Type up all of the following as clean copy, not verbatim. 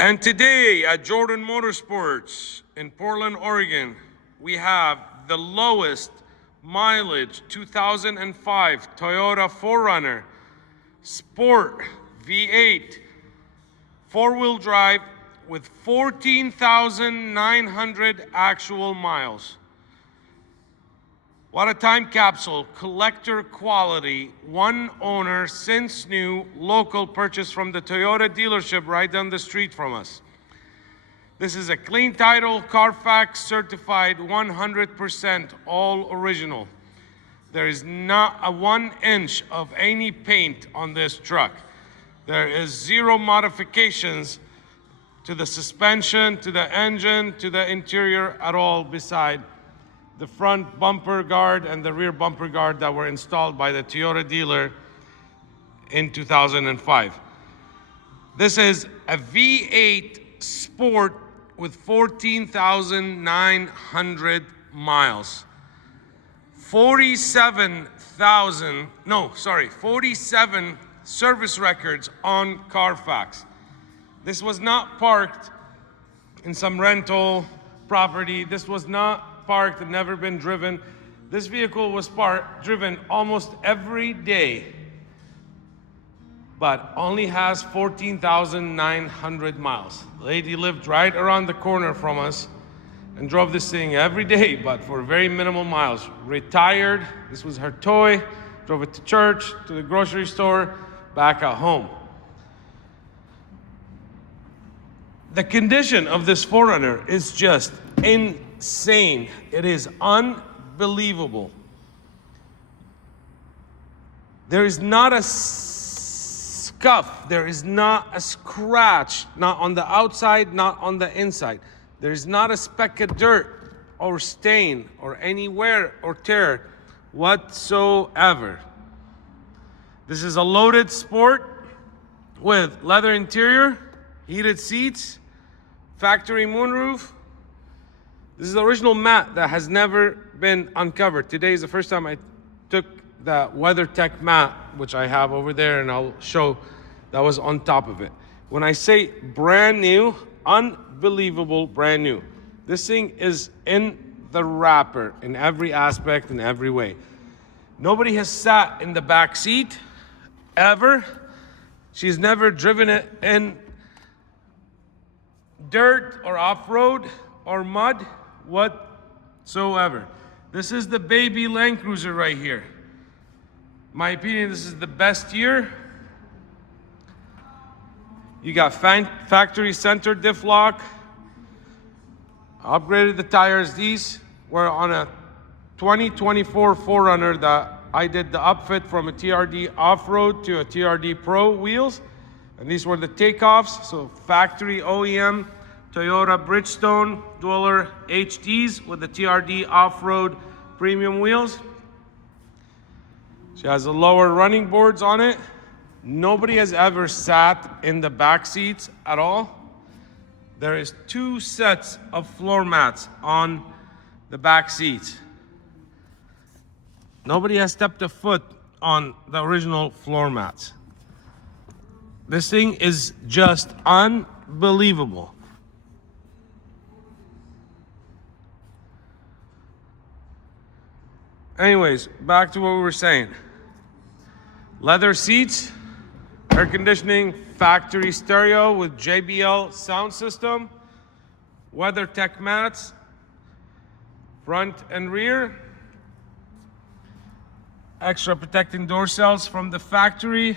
And today at Jordan Motorsports in Portland, Oregon, we have the lowest mileage 2005 Toyota 4RUNNER Sport V8 four-wheel drive with 14,900 actual miles. What a time capsule, collector quality, one owner, since new, local purchase from the Toyota dealership right down the street from us. This is a clean title, Carfax certified, 100% all original. There is not a 1 inch of any paint on this truck. There is zero modifications to the suspension, to the engine, to the interior at all, beside the front bumper guard and the rear bumper guard that were installed by the Toyota dealer in 2005. This is a V8 Sport with 14,900 miles. 47 service records on Carfax. This was not parked in some rental property. This was not parked and never been driven. This vehicle was driven almost every day, but only has 14,900 miles. The lady lived right around the corner from us and drove this thing every day, but for very minimal miles. Retired, this was her toy, drove it to church, to the grocery store, back at home. The condition of this 4Runner is just insane. It is unbelievable. There is not a scuff, there is not a scratch, not on the outside, not on the inside. There is not a speck of dirt or stain or any wear or tear whatsoever. This is a loaded Sport with leather interior, heated seats, factory moonroof. This is the original mat that has never been uncovered. Today is the first time I took the WeatherTech mat, which I have over there, and I'll show that was on top of it. When I say brand new, unbelievable brand new. This thing is in the wrapper in every aspect, in every way. Nobody has sat in the back seat ever. She's never driven it in dirt or off-road or mud whatsoever. This is the baby Land Cruiser right here. In my opinion, this is the best year. You got factory center diff lock. Upgraded the tires. These were on a 2024 4Runner that I did the upfit from a TRD off-road to a TRD Pro wheels. And these were the takeoffs, so factory OEM Toyota Bridgestone Dweller HDs with the TRD off-road premium wheels. She has the lower running boards on it. Nobody has ever sat in the back seats at all. There is 2 sets of floor mats on the back seats. Nobody has stepped a foot on the original floor mats. This thing is just unbelievable. Anyways, back to what we were saying. Leather seats, air conditioning, factory stereo with JBL sound system, WeatherTech mats, front and rear, extra protecting door cells from the factory.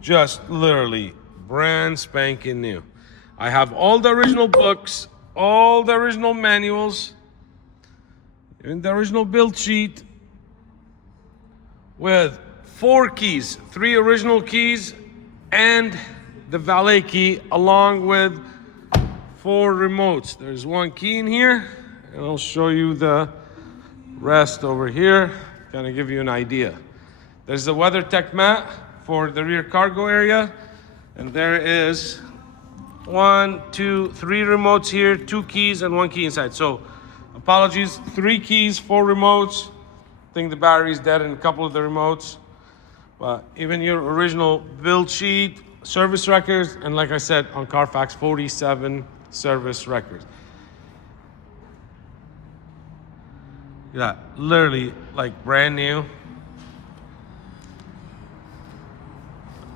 Just literally brand spanking new. I have all the original books, all the original manuals, even the original build sheet with 4 keys, 3 original keys and the valet key, along with 4 remotes. There's 1 key in here, and I'll show you the rest over here, kind of give you an idea. There's the WeatherTech mat for the rear cargo area, and there is 1, 2, 3 remotes here, 2 keys and 1 key inside. So apologies, 3 keys, 4 remotes, I think the battery's dead in a couple of the remotes. But even your original build sheet, service records, and like I said, on Carfax, 47 service records. Yeah, literally like brand new.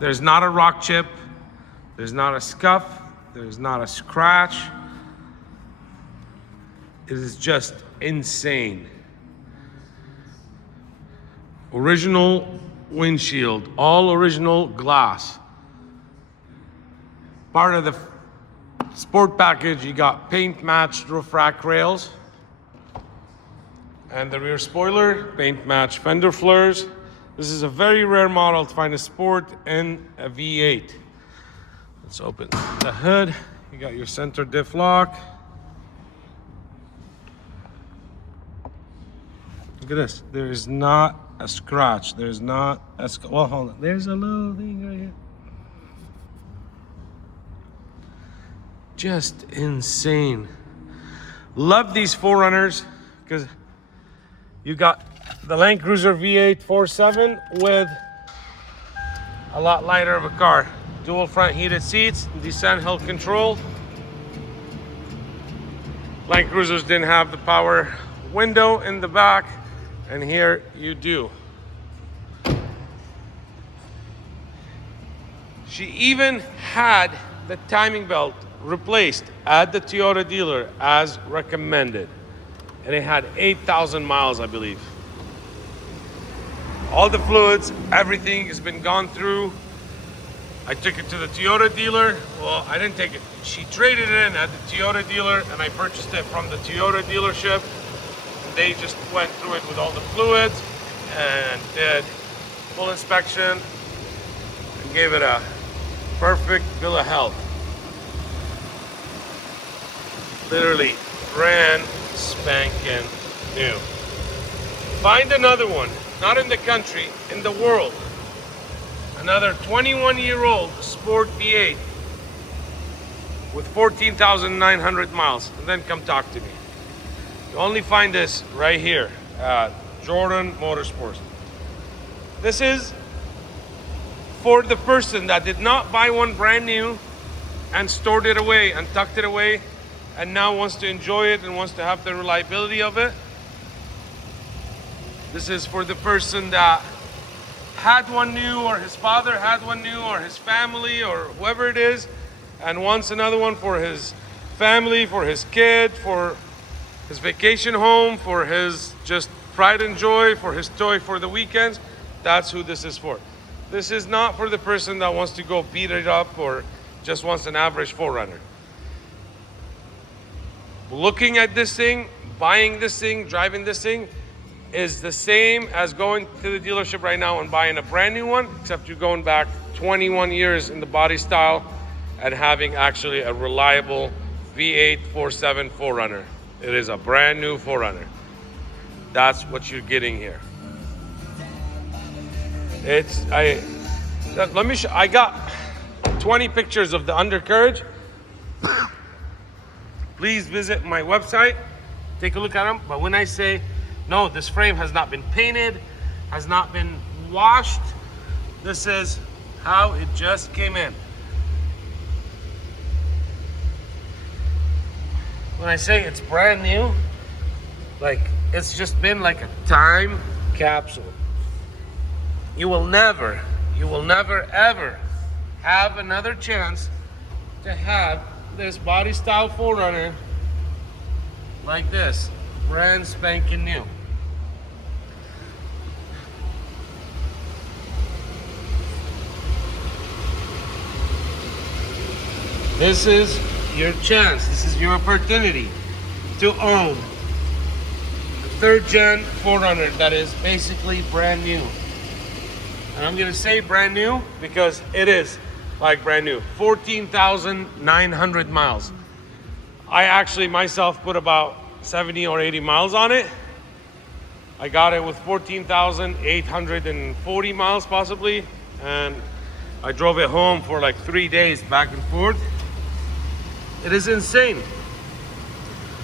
There's not a rock chip. There's not a scuff. There's not a scratch. It is just insane. Original windshield, all original glass. Part of the sport package, you got paint matched roof rack rails. And the rear spoiler, paint matched fender flares. This is a very rare model to find a sport in a V8. Let's open the hood. You got your center diff lock. Look at this. There is not a scratch. There's not a well, hold on. There's a little thing right here. Just insane. Love these 4Runners because you got the Land Cruiser V8 4.7 with a lot lighter of a car. Dual front heated seats, descent hill control. Land Cruisers didn't have the power window in the back, and here you do. She even had the timing belt replaced at the Toyota dealer as recommended. And it had 8,000 miles, I believe. All the fluids, everything has been gone through. I took it to the Toyota dealer. Well, I didn't take it. She traded it in at the Toyota dealer, and I purchased it from the Toyota dealership. They just went through it with all the fluids and did full inspection and gave it a perfect bill of health. Literally brand spanking new. Find another one, not in the country, in the world. Another 21-year-old sport V8 with 14,900 miles, and then come talk to me. You only find this right here at Jordan Motorsports. This is for the person that did not buy one brand new and stored it away and tucked it away and now wants to enjoy it and wants to have the reliability of it. This is for the person that had one new, or his father had one new, or his family, or whoever it is, and wants another one for his family, for his kid, for his vacation home, for his just pride and joy, for his toy for the weekends. That's who this is for. This is not for the person that wants to go beat it up or just wants an average 4Runner. Looking at this thing, buying this thing, driving this thing is the same as going to the dealership right now and buying a brand new one, except you're going back 21 years in the body style and having actually a reliable V8 4.7 4Runner. It is a brand new 4Runner. That's what you're getting here. I got 20 pictures of the undercarriage. Please visit my website, take a look at them. But when I say, no, this frame has not been painted, has not been washed, this is how it just came in. When I say it's brand new, like it's just been like a time capsule. You will never ever have another chance to have this body style 4Runner like this, brand spanking new. This is your chance, this is your opportunity to own a 3rd gen 4Runner that is basically brand new. And I'm gonna say brand new because it is like brand new. 14,900 miles. I actually myself put about 70 or 80 miles on it. I got it with 14,840 miles possibly, and I drove it home for like 3 days back and forth. It is insane.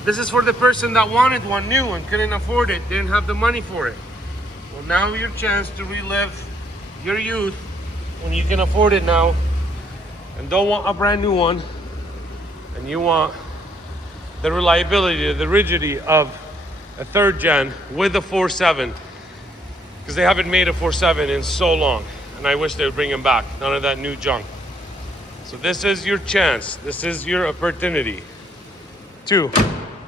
This is for the person that wanted one new and couldn't afford it, didn't have the money for it. Well, now your chance to relive your youth when you can afford it now and don't want a brand new one, and you want the reliability, the rigidity of a third gen with a 4.7, because they haven't made a 4.7 in so long, and I wish they would bring them back. None of that new junk. So this is your chance. This is your opportunity to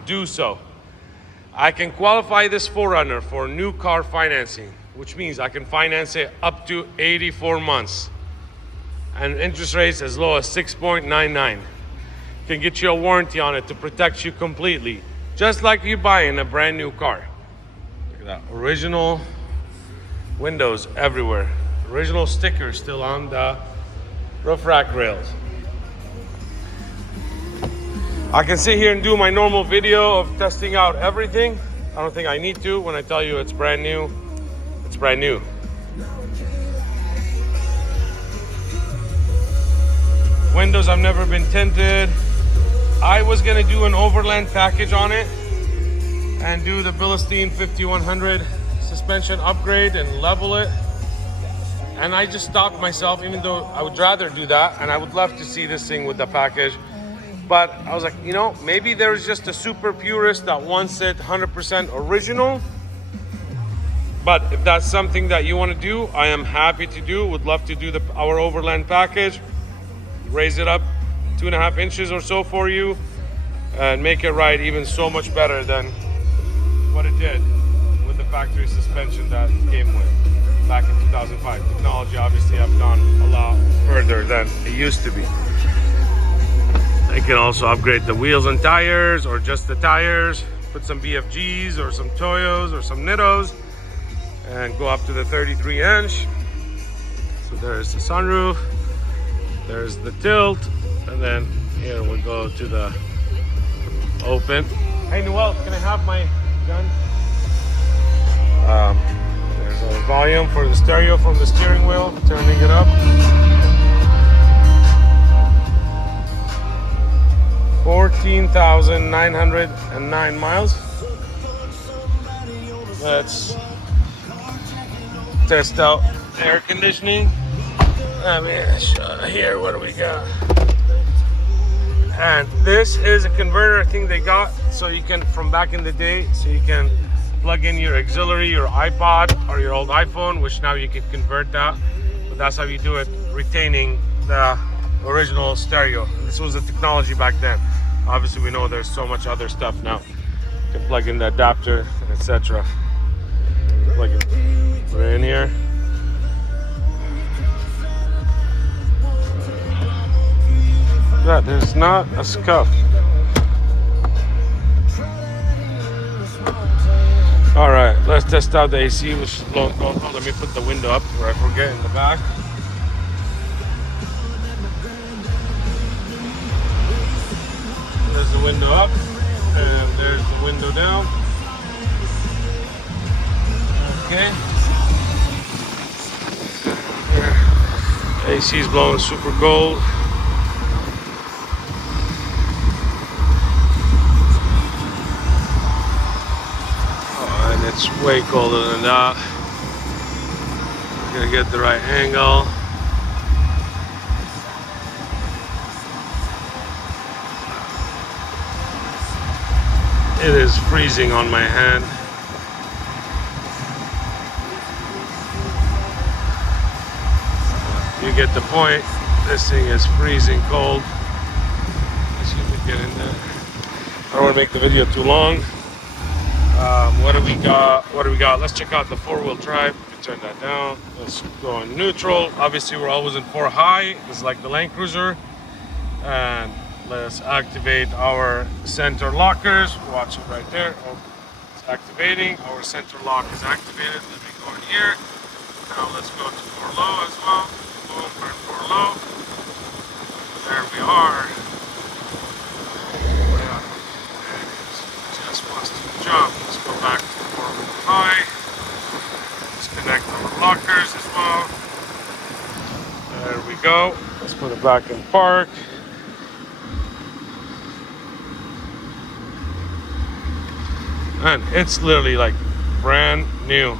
do so. I can qualify this 4Runner for new car financing, which means I can finance it up to 84 months and interest rates as low as 6.99. Can get you a warranty on it to protect you completely, just like you buying a brand new car. Look at that, original windows everywhere, original stickers still on the roof rack rails. I can sit here and do my normal video of testing out everything. I don't think I need to. When I tell you it's brand new, it's brand new. Windows have never been tinted. I was gonna do an overland package on it and do the Bilstein 5100 suspension upgrade and level it. And I just stopped myself, even though I would rather do that, and I would love to see this thing with the package. But I was like, you know, maybe there's just a super purist that wants it 100% original. But if that's something that you want to do, I am happy to do. Would love to do our overland package, raise it up 2.5 inches or so for you, and make it ride even so much better than what it did with the factory suspension that it came with back in 2005. Technology obviously have gone a lot further than it used to be. I can also upgrade the wheels and tires, or just the tires, put some BFGs or some Toyos or some Nittos, and go up to the 33 inch. So there's the sunroof, there's the tilt, and then here we go to the open. Hey Noel, can I have my gun? There's a volume for the stereo from the steering wheel, turning it up. 14,909 miles. Let's test out air conditioning. Here, what do we got? And this is a converter I think they got, so you can, from back in the day, so you can plug in your auxiliary, your iPod or your old iPhone, which now you can convert that. But that's how you do it, retaining the original stereo. And this was the technology back then. Obviously we know there's so much other stuff now. You can plug in the adapter, etc. Plug it, put it in here. Yeah, there's not a scuff. All right, let's test out the AC, which is blowing cold. Let me put the window up where I forget in the back. There's the window up, and there's the window down. Okay. AC is blowing super cold. Oh, and it's way colder than that. Gotta get the right angle. It is freezing on my hand. You get the point. This thing is freezing cold. Let's see if we get in there. I don't want to make the video too long. What do we got? What do we got? Let's check out the 4-wheel drive. We turn that down. Let's go in neutral. Obviously, we're always in 4 high. It's like the Land Cruiser. And let's activate our center lockers. Watch it right there. Oh, it's activating. Our center lock is activated. Let me go in here. Now let's go to 4 low as well. Boom, we're in 4 low. There we are. Yeah, it is just wants to jump. Let's go back to 4 high. Let's connect our lockers as well. There we go. Let's put it back in park. And it's literally like brand new.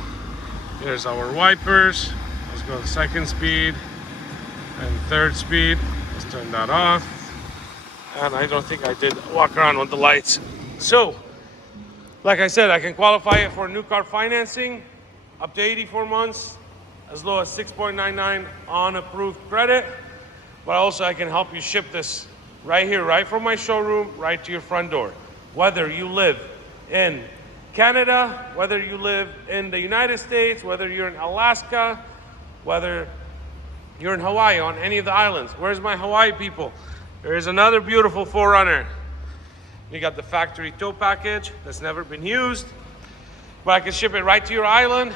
There's our wipers. Let's go to second speed and third speed. Let's turn that off. And I don't think I did walk around with the lights. So, like I said, I can qualify it for new car financing up to 84 months, as low as 6.99 on approved credit. But also I can help you ship this right here, right from my showroom, right to your front door. Whether you live in Canada, whether you live in the United States, whether you're in Alaska, whether you're in Hawaii, on any of the islands. Where's my Hawaii people? There is another beautiful 4Runner. You got the factory tow package that's never been used, but I can ship it right to your island,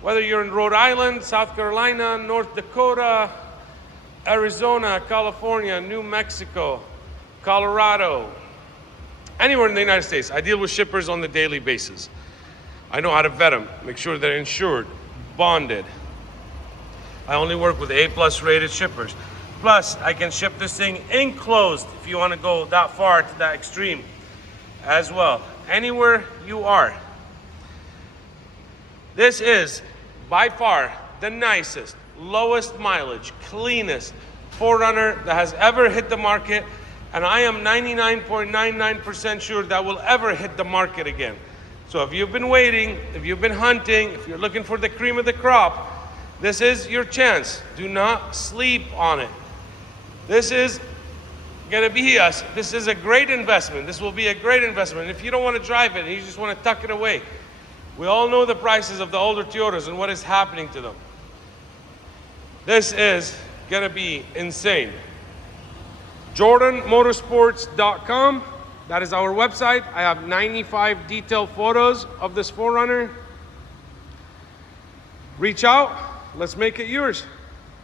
whether you're in Rhode Island, South Carolina, North Dakota, Arizona, California, New Mexico, Colorado, anywhere in the United States. I deal with shippers on the daily basis. I know how to vet them, make sure they're insured, bonded. I only work with A+ rated shippers. Plus, I can ship this thing enclosed if you want to go that far to that extreme as well. Anywhere you are. This is by far the nicest, lowest mileage, cleanest 4Runner that has ever hit the market, and I am 99.99% sure that will ever hit the market again. So if you've been waiting, if you've been hunting, if you're looking for the cream of the crop, this is your chance. Do not sleep on it. This is gonna be us. This is a great investment. This will be a great investment. If you don't want to drive it and you just want to tuck it away, we all know the prices of the older Toyotas and what is happening to them. This is gonna be insane. JordanMotorsports.com. That is our website. I have 95 detailed photos of this 4Runner. Reach out. Let's make it yours.